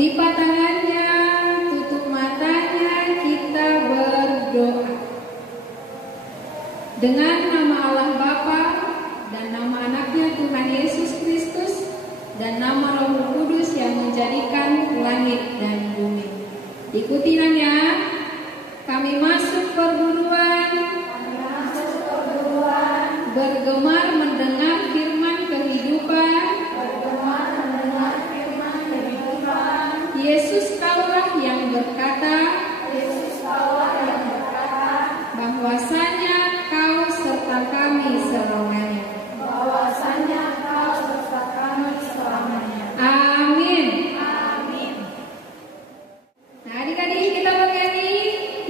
Lipat tangannya, tutup matanya, kita berdoa. Dengan nama Allah Bapa dan nama anaknya Tuhan Yesus Kristus dan nama Roh Kudus yang menjadikan langit dan bumi. Ikuti ya. Kami masuk perguruan, bergemar mendengar firman kehidupan. Yesus kaulah yang berkata, bahwasanya Kau serta kami selamanya. Amin. Nah, adik-adik kita bernyanyi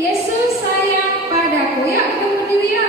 Yesus sayang padaku. Ya, kita berdiri ya.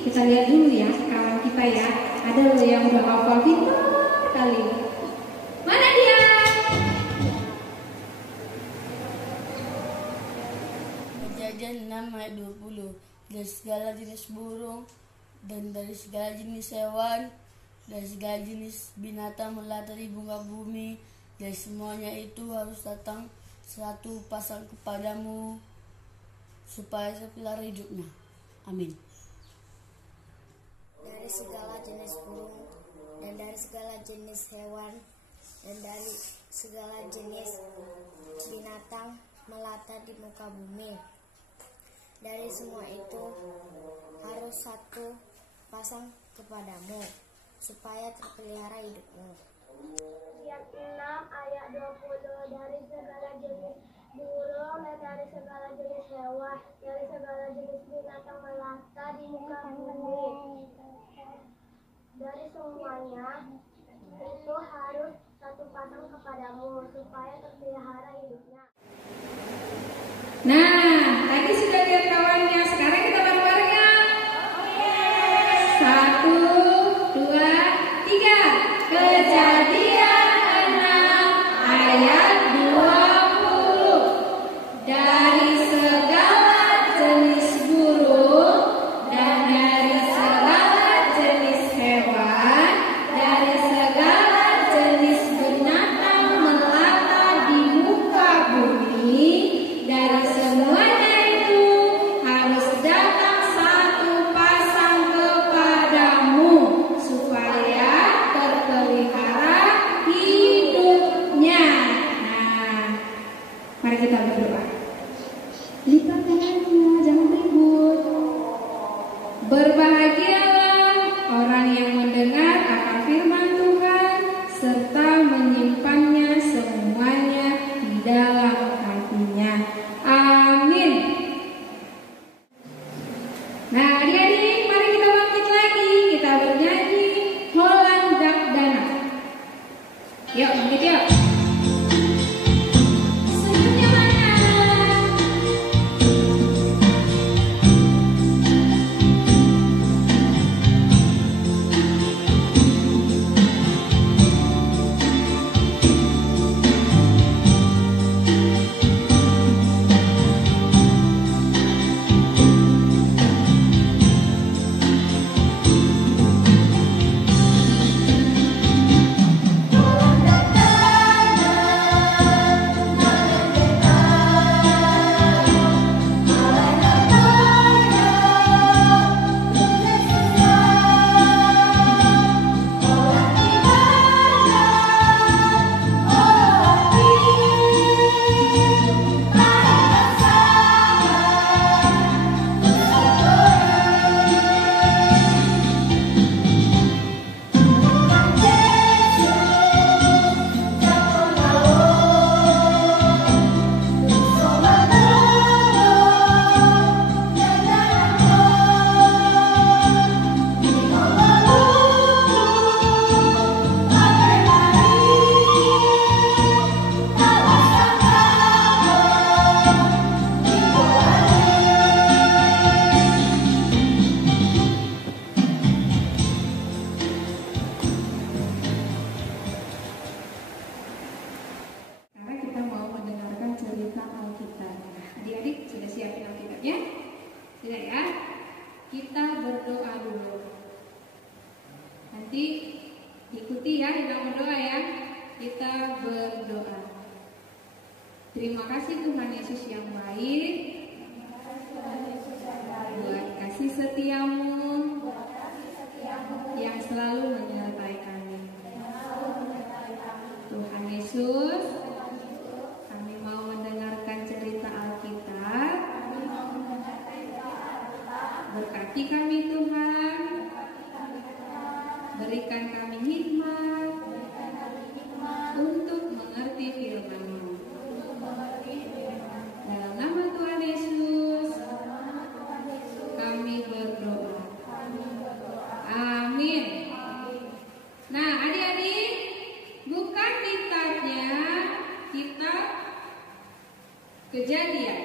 Kita lihat dulu ya kawan kita ya. Ada loh yang udah hafal pintar kali. Mana dia? Kejadian 6 ayat 20. Dari segala jenis burung dan dari segala jenis hewan, dari segala jenis binatang melata di muka bumi, dari semuanya itu harus datang satu pasang kepadamu supaya terpelihara hidupnya. Amin. Dari segala jenis burung dan dari segala jenis hewan dan dari segala jenis binatang melata di muka bumi. Dari semua itu harus satu pasang kepadamu supaya terpelihara hidupmu. Yang 6 ayat 20. Dari segala jenis burung dan dari segala jenis hewan, dari segala jenis binatang melata di muka bumi. Dari semuanya itu harus satu pasang kepadamu supaya terpelihara hidupnya. Nah, tadi sudah lihat kawannya. Sekarang kita bareng-bareng ya. 1, 2, 3. Kejadian 6 ayat 20. Dari segala jenis burung dan dari segala jenis hewan, dari segala jenis binatang melata di muka bumi, dari semuanya itu harus datang satu pasang kepadamu supaya terpelihara hidupnya. Nah, mari kita berdoa. Lipat tangannya, jangan ribut. Berbahagialah orang yang mendengar akan firman Tuhan serta menyimpannya semuanya di dalam hatinya. Amin. Nah, adik-adik, mari kita bangkit lagi. Kita bernyanyi Holland Dak Dana. Yuk, bangkit yuk. Senyumnya mana? siapin Alkitabnya? Sudah ya? Kita berdoa dulu. Nanti ikuti ya dalam berdoa ya. Kita berdoa. Terima kasih Tuhan Yesus yang baik, buat kasih setiamu yang selalu menyertai kami. Tuhan Yesus, kami mau mendengarkan cerita Alkitab. Berkati kami Tuhan, berikan kami hikmat untuk mengerti firman-Mu. Dalam nama Tuhan Yesus, kami berdoa. Amin. Nah, adik-adik, buka kitabnya, kitab Kejadian.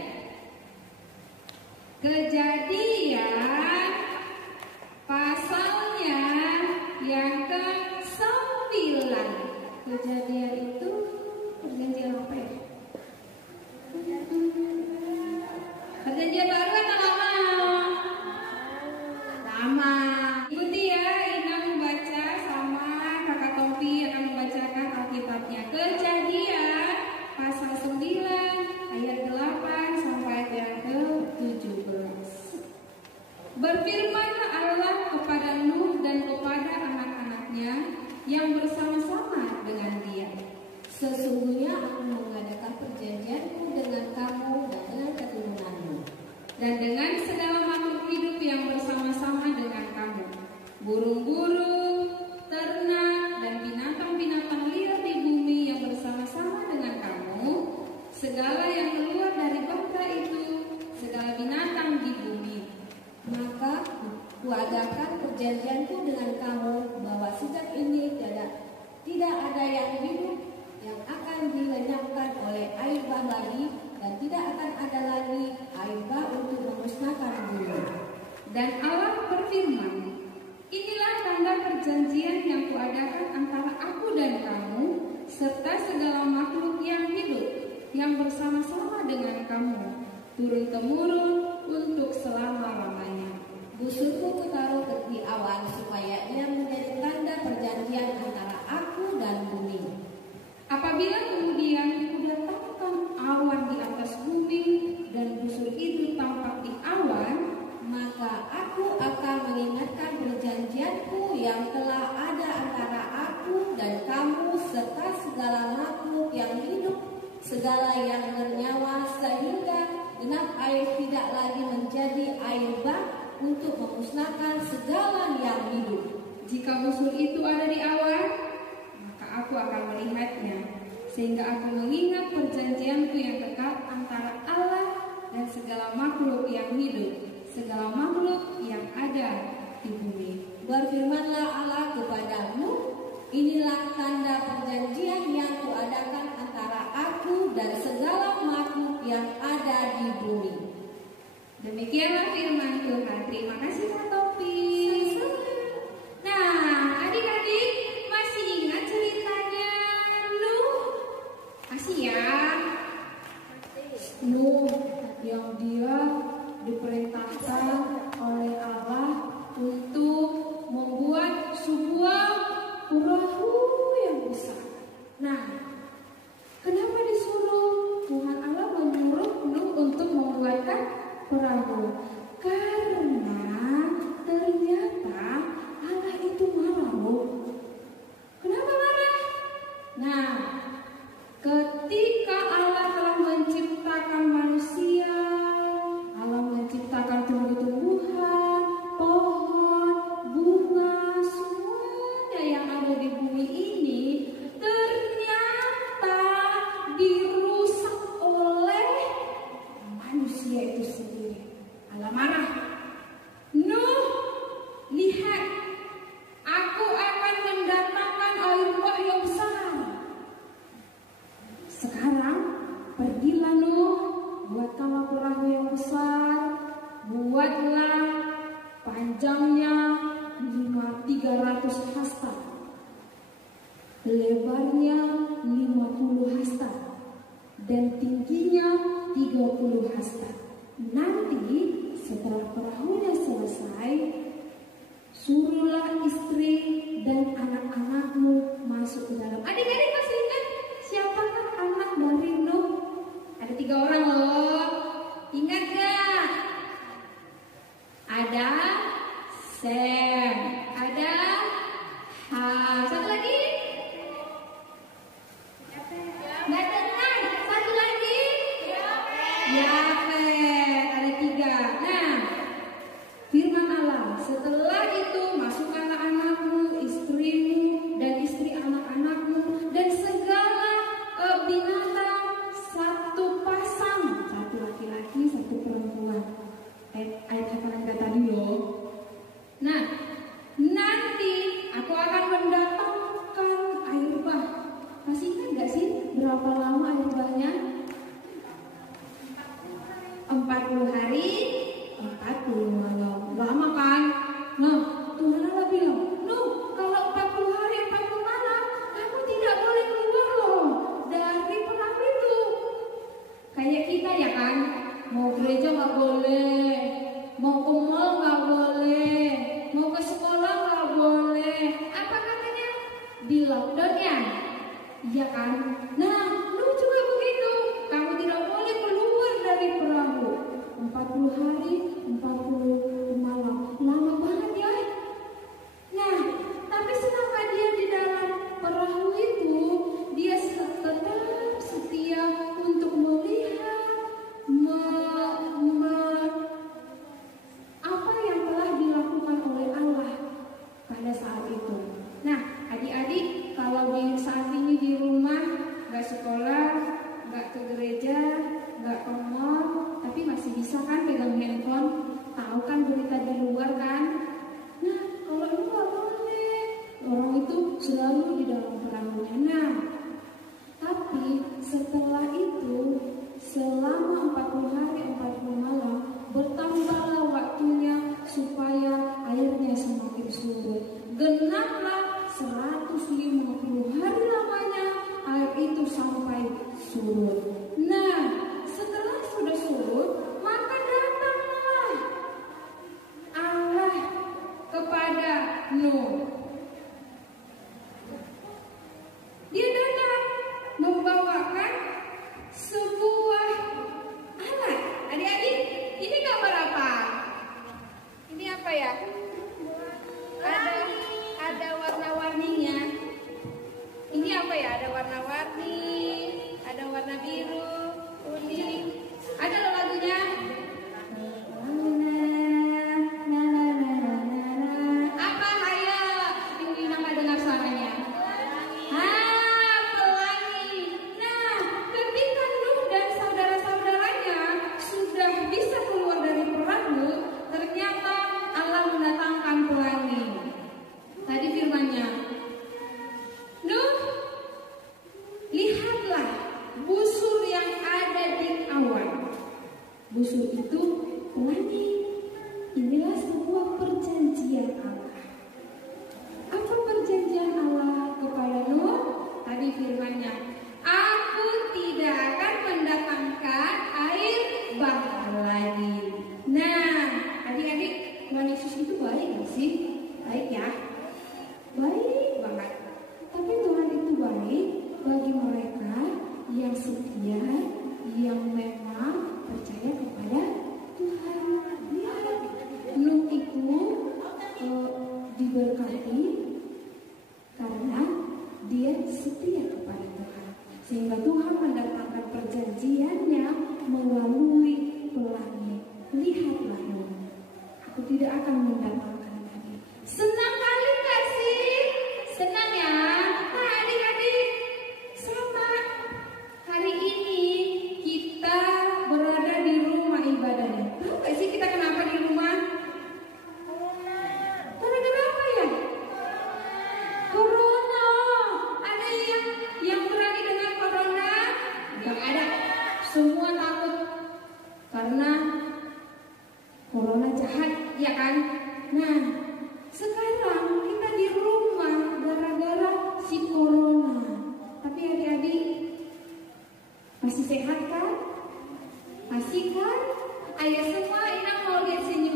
Kejadian pasalnya yang ke-9. Kejadian itu perjanjian apa ya? Perjanjian baru atau lama? Lama. Ikuti ya, Ina membaca sama Kakak Tompi akan membacakan Alkitabnya. Kejadian pasal 9 ayat 8 sampai ayat ke-17. Berfirmanlah Allah kepada Nuh dan kepada anak-anaknya yang bersama-sama dengan dia. Sesungguhnya aku mengadakan perjanjianku dengan kamu dan dengan keturunanmu, dan dengan segala makhluk hidup yang bersama-sama dengan kamu, burung-burung, ternak, dan binatang-binatang liar di bumi yang bersama-sama dengan kamu, segala yang keluar dari bangsa itu, segala binatang di bumi. Maka kuadakan perjanjianku dengan kamu bahwa sejak ini tidak ada yang hidup yang akan dilenyapkan oleh air bah lagi, dan tidak akan ada lagi air bah untuk memusnahkan bumi. Dan Allah berfirman, inilah tanda perjanjian yang kuadakan antara aku dan kamu serta segala makhluk yang hidup yang bersama-sama dengan kamu turun-temurun untuk selama-lamanya. Busurku kutaruh di awan supaya ia menjadi tanda perjanjian antara aku dan bumi. Apabila kemudian kudatangkan awan di atas bumi dan busur itu tampak di awan, maka aku akan mengingatkan perjanjianku yang telah ada antara aku dan kamu serta segala makhluk yang hidup, segala yang bernyawa, sehingga genap air tidak lagi menjadi air bah untuk memusnahkan segala yang hidup. Jika busur itu ada di awan, maka aku akan melihatnya, sehingga aku mengingat perjanjianku yang kekal antara Allah dan segala makhluk yang hidup, segala makhluk yang ada di bumi. Berfirmanlah Allah kepadamu, inilah tanda perjanjian yang kuadakan antara aku dan segala makhluk yang ada di bumi. Demikianlah firman Tuhan. Terima kasih Kak Topi. Nah, adik-adik masih ingat ceritanya Nuh? Masih ya? Nuh yang dia diperintahkan oleh Allah untuk membuat sebuah perahu yang besar. Nah, kenapa disuruh Tuhan Allah menyuruh Nuh untuk membuatkan perahu? Karena ternyata Allah itu marah, Bu. Kenapa marah? Nah, ketika Allah telah menciptakan manusia, Allah menciptakan tumbuh-tumbuhan, pohon, bunga, semuanya yang ada di bumi ini ternyata dirusak oleh manusia itu sendiri. Allah marah. Nuh, lihat, aku akan mendatangkan air bah yang besar. Sekarang pergilah Nuh, buatkanlah perahu yang besar, buatlah panjangnya 300 hasta, lebarnya 50 hasta, dan tingginya 30 hasta. setelah perahunya selesai, suruhlah istri dan anak-anakmu masuk ke dalam. Adik-adik masih ingat siapakah anak dari Nuh? Ada 3 orang loh. Ingat gak? Ada Sem, ada Ham. Satu lagi? Nggak dengar. Satu lagi? Yafet. Ada 3. Nah, firman Allah, setelah itu masukkanlah anakmu, istrimu, dan istri anak-anakmu, dan segala binatang satu pasang, 1 laki-laki, 1 perempuan. Ayat hafalan kita tadi loh. Nah, nanti aku akan mendatangkan air bah. Masih ingat gak sih berapa lama air bahnya? 40 hari, 40 malam. Lama kan? Nah, Tuhan Allah bilang, Nuh, kalau 40 hari, 40 malam, kamu tidak boleh keluar loh dari perahu itu. Kayak kita ya kan? Mau gereja gak boleh, mau ke mall gak boleh, mau ke sekolah gak boleh. Apa katanya? Di lockdown ya? Iya kan? Nah, Nuh juga begitu. Kamu tidak boleh keluar dari perahu 40 hari, 40 malam. Lama banget ya. Nah, tapi selama dia di dalam perahu itu, dia tetap setia untuk melihat apa yang telah dilakukan oleh Allah pada saat itu. Nah, adik-adik, kalau di saat ini di rumah, gak sekolah, gak ke gereja, gak ke mall, tapi masih bisa kan pegang handphone, tahu kan berita di luar kan? Nah, kalau itu gak boleh. Orang itu selalu di dalam perahunya. Nah, tapi setelah itu, selama 40 hari, 40 malam, bertambahlah waktunya supaya airnya semakin surut. Genaplah 150 hari lamanya air itu sampai surut. Nah, setelah sudah surut, maka datanglah Allah kepada Nuh. Dia datang membawakan sebuah alat. Adik-adik, ini gambar apa? Ini apa ya? Ada warna-warninya. Ini apa ya? Ada warna-warni, ada warna biru, kuning. Ada loh lagunya. Apa ayo? Ini nama dengar suaranya. Pelangi. Nah, ketika Nuh dan saudara-saudaranya sudah bisa keluar dari perahu, ternyata Allah mendatangkan pelangi. Tadi firman-Nya, Nuh, lihatlah busur yang ada di awan. Busur itu pelangi. Inilah sebuah perjanjian Allah. Apa perjanjian Allah kepada Nuh? Tadi firman-Nya, aku tidak akan mendatangkan air bah lagi. Nah, adik-adik, Tuhan Yesus itu baik gak sih? Baik ya? Baik banget. Tapi Tuhan itu baik bagi mereka yang setia, yang memang percaya kepada Tuhan. Lihat, Nuh itu diberkati karena dia setia kepada Tuhan, sehingga Tuhan mendatangkan perjanjiannya melalui pelangi. Lihatlah Nuh, aku tidak akan mendatangkan lagi. Senang kali gak sih? Senang ya? Nah, adik-adik, sama hari ini kita berada di rumah ibadahnya. Tahu gak sih kita kenapa di rumah? Gara-gara apa ya? Corona. Ada yang berani dengan corona? Gak ada. Semua takut karena corona jahat, ya kan? Nah, sekarang kita di rumah gara-gara si corona. Tapi adik-adik masih sehat kan? Masih kan? Ayo semua, Inang mau lihat senyum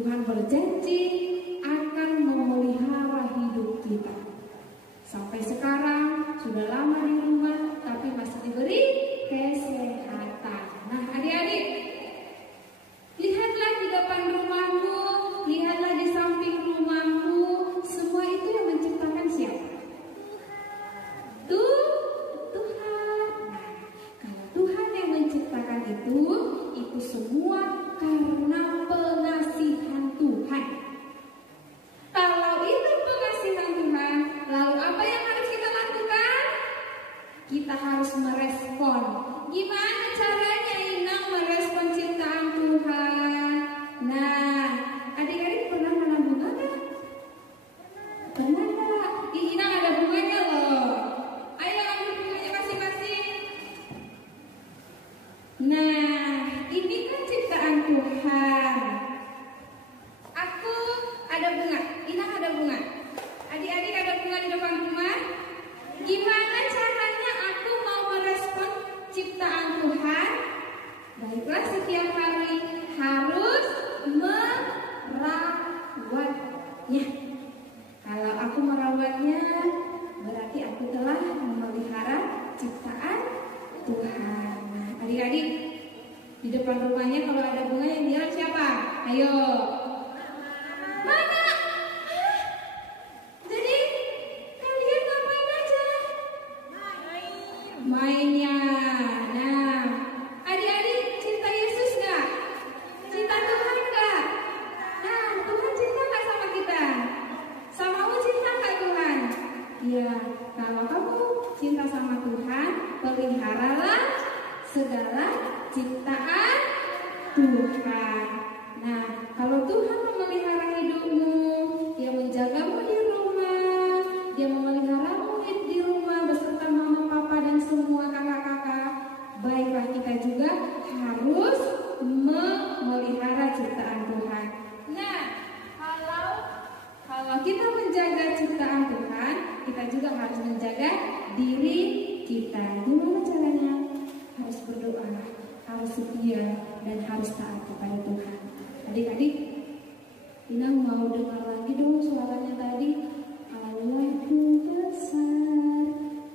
Tuhan berjanji akan memelihara hidup kita. Sampai sekarang sudah lama di rumah, tapi masih diberi kesehatan. Nah, adik-adik, lihatlah di depan rumahmu, lihatlah di samping rumahmu, semua itu yang menciptakan siapa? Tuhan. Nah, kalau Tuhan yang menciptakan itu semua karena pengasihan Tuhan. Kalau itu pengasihan Tuhan, lalu apa yang harus kita lakukan? Kita harus merespon. Gimana caranya Inang merespon ciptaan Tuhan? Nah, adik-adik pernah menanam bunga kan? Pernah nggak? Inang ada bunganya loh. Ayo ambil bunganya masing-masing. Nah, ini kan ciptaan Tuhan. Aku ada bunga, Inang ada bunga. Adik-adik ada bunga di depan rumah. Gimana caranya aku mau merespon ciptaan Tuhan? Baiklah, setiap hari harus merawatnya. Kalau aku merawatnya, berarti aku telah memelihara ciptaan Tuhan. Nah, adik-adik, di depan rumahnya kalau ada bunga yang bilang siapa? Ayo. Mana? Jadi kalian ngapain aja? Mainnya. Nah, adik-adik cinta Yesus nggak? Cinta Tuhan nggak? Nah, Tuhan cinta nggak sama kita? Samamu cinta nggak Tuhan? Iya. Kalau kamu cinta sama Tuhan, peliharalah segala ciptaan Tuhan. Nah, kalau Tuhan memelihara hidupmu, Dia menjagamu di rumah, Dia memeliharamu di rumah beserta mama, papa, dan semua kakak-kakak. Baiklah, kita juga harus memelihara ciptaan Tuhan. Nah, kalau kita menjaga ciptaan Tuhan, kita juga harus menjaga diri kita. Gimana caranya? Harus berdoa, harus setia, dan harus taat kepada Tuhan. Adik-adik, Inang mau dengar lagi dong suaranya tadi. Allahku besar,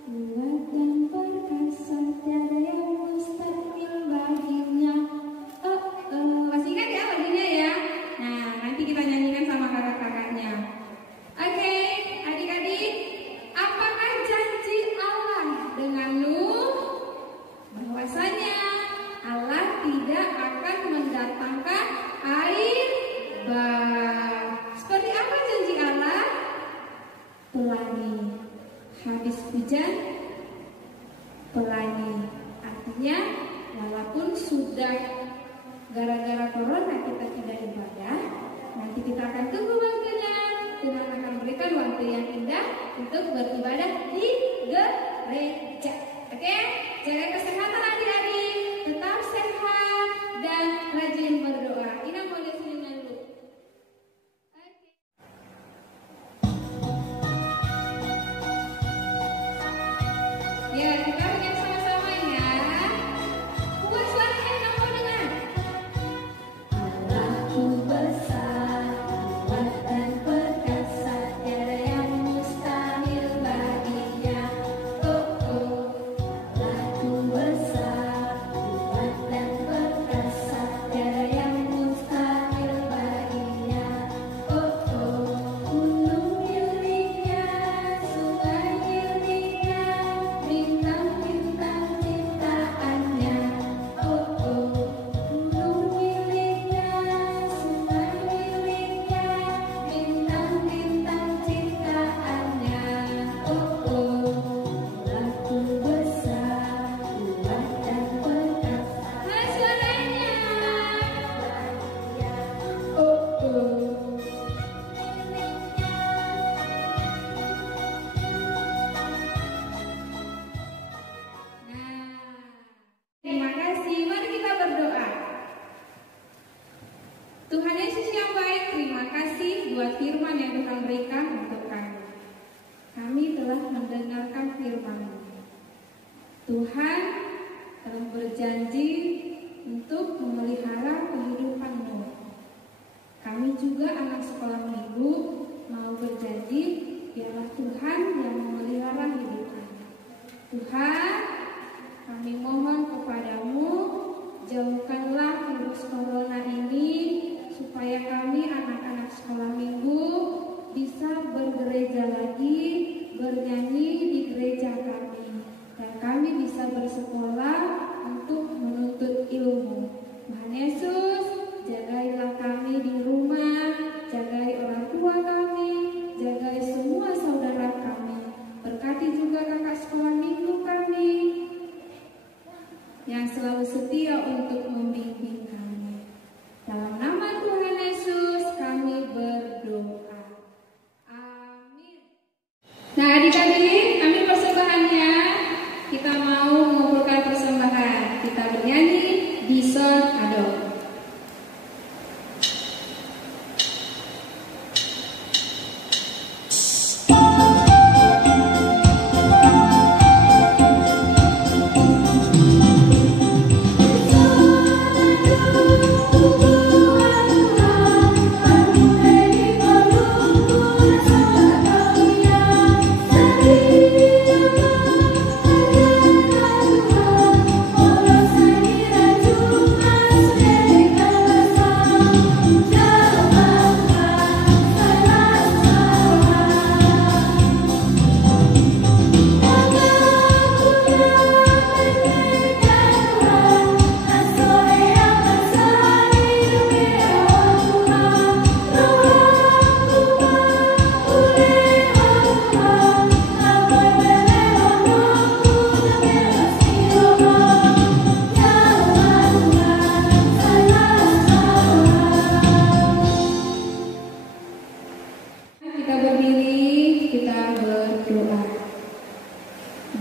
kuat dan perkasa, tiada yang mustahil baginya. Masih ingat ya lagunya ya? Nah, nanti kita nyanyikan sama kakak-kakaknya. Oke, adik-adik, apakah janji Allah dengan Nuh? Bahwasanya Allah tidak akan mendatangkan air bah. Seperti apa janji Allah? Pelangi. Habis hujan, pelangi. Artinya, walaupun sudah gara-gara corona kita tidak ibadah, nanti kita akan tunggu waktunya. Tuhan akan berikan waktu yang indah untuk beribadah di gereja. Oke? Jaga kesehatan adik-adik, tetap sehat dan rajin berdoa. Inang mau disini dulu. Ya, kita bikin sama-sama ya. Buat suaranya Inang mau dengar. Allahku besar, kuat dan perkasa, tiada yang mustahil baginya. Allahku besar, kuat dan perkasa, tiada yang mustahil baginya. Gunung miliknya, sungai miliknya, bintang-bintang ciptaannya. Gunung miliknya, sungai miliknya, bintang-bintang ciptaannya. Allahku besar, kuat dan perkasa. Hai suaranya. Terima kasih. Mari kita berdoa. Tuhan Yesus yang baik, terima kasih buat firman yang Tuhan berikan untuk kami. Kami telah mendengarkan firman-Mu. Tuhan telah berjanji untuk memelihara kehidupan-Mu. Kami biarlah Tuhan yang memelihara hidup kami. Tuhan, kami mohon kepadamu, jauhkanlah virus corona ini, supaya kami anak-anak sekolah minggu bisa bergereja lagi, bernyanyi di gereja kami, dan kami bisa bersekolah untuk menuntut ilmu. Tuhan Yesus, jagailah kami di rumah, jagai orang tua kami, jagai semua saudara kami. Berkati juga kakak sekolah minggu kami yang selalu setia untuk membimbing kami. Dalam nama Tuhan Yesus kami berdoa. Amin. Nah adik-adik, ambil persembahannya. Kita mau mengumpulkan persembahan. Kita bernyanyi di Son Adon.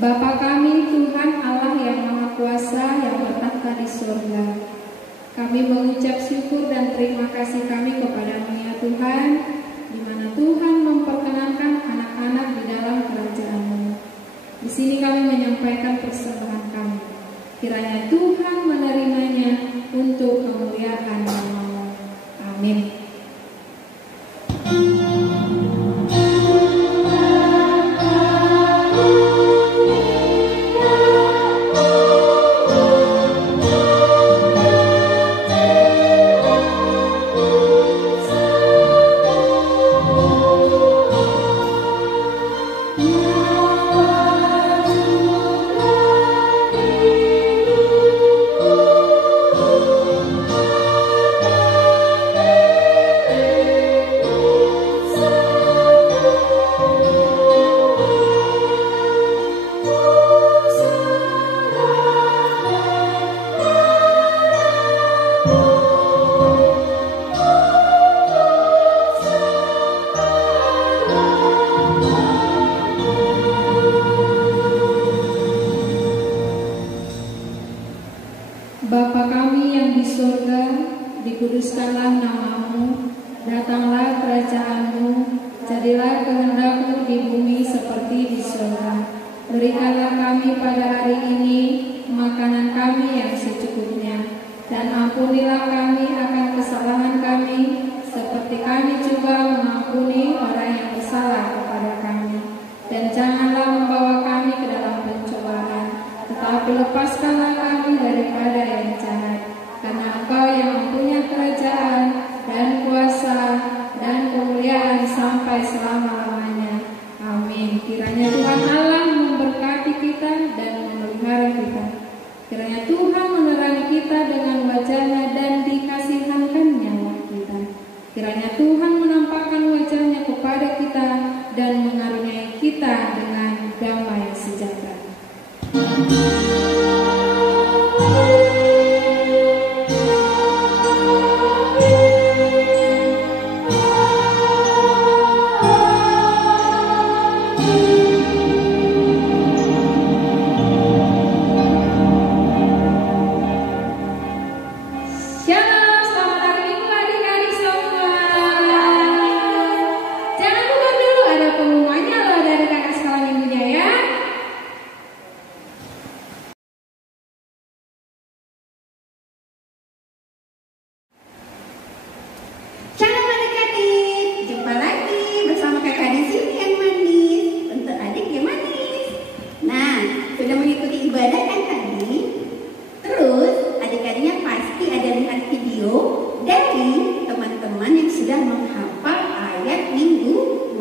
Bapa kami Tuhan Allah yang Maha Kuasa yang bertahta di surga, kami mengucap syukur dan terima kasih kami kepadamu ya Tuhan, di mana Tuhan memperkenankan anak-anak di dalam kerajaan-Mu. Di sini kami menyampaikan persembahan kami. Kiranya Tuhan menerimanya untuk kemuliaan nama-Mu. Amin. Bapa kami yang di surga, dikuduskanlah nama-Mu, datanglah kerajaan-Mu, jadilah kehendak-Mu di bumi seperti di surga. Berikanlah kami pada hari ini makanan kami yang secukupnya, dan ampunilah kami akan kesalahan kami, seperti kami juga mengampuni orang yang bersalah kepada kami. Dan janganlah membawa kami ke dalam pencobaan, tetapi lepaskanlah kami daripada yang jahat, karena Engkau yang mempunyai kerajaan dan kuasa dan kemuliaan sampai selama-lamanya. Amin. Kiranya Tuhan Allah memberkati kita dan memelihara kita. Kiranya Tuhan menerangi kita dengan wajah-Nya dan dikasihankan nyawa kita. Kiranya Tuhan menampakkan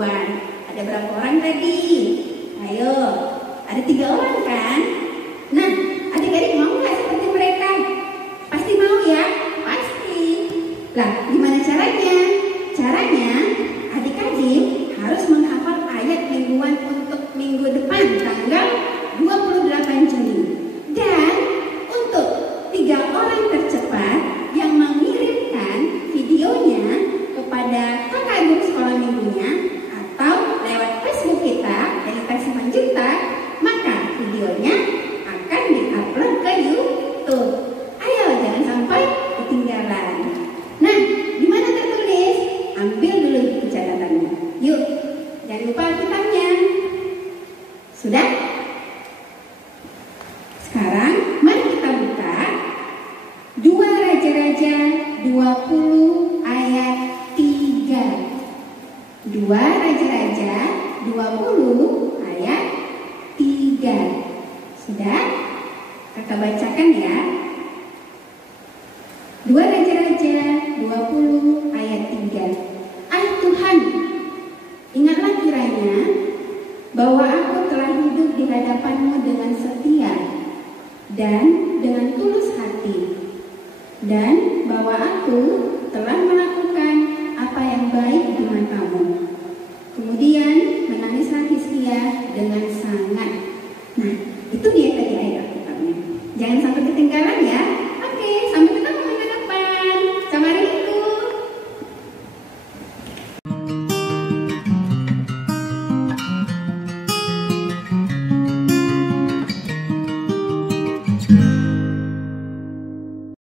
mingguan. Ada berapa orang tadi? Ayo, ada 3 orang kan? Nah, adik-adik mau nggak seperti mereka? Pasti mau ya? Pasti. Lah, gimana caranya? Caranya, adik-adik harus menghafal ayat mingguan untuk minggu depan, tanggal 28 Juni. Dan untuk 3 orang tercepat yang mengirimkan videonya kepada kakak guru sekolah minggunya atau lewat Facebook kita, Edukasi Manjunta, maka videonya akan diupload ke YouTube. Ayo, jangan sampai ketinggalan. Nah, di mana tertulis? Ambil dulu catatannya. Yuk, jangan lupa Alkitabnya. Sudah? Sekarang mari kita buka 2 Raja-Raja 20 ayat 3. 2 Raja-Raja 20 ayat 3. Sudah? Kakak bacakan ya. 2 Raja-Raja 20 ayat 3. Ah Tuhan, ingatlah kiranya bahwa aku telah hidup di hadapan-Mu dengan setia dan dengan tulus hati, dan bahwa aku telah melakukan apa yang baik di mata-Mu. Kemudian menangislah Hizkia dengan sangat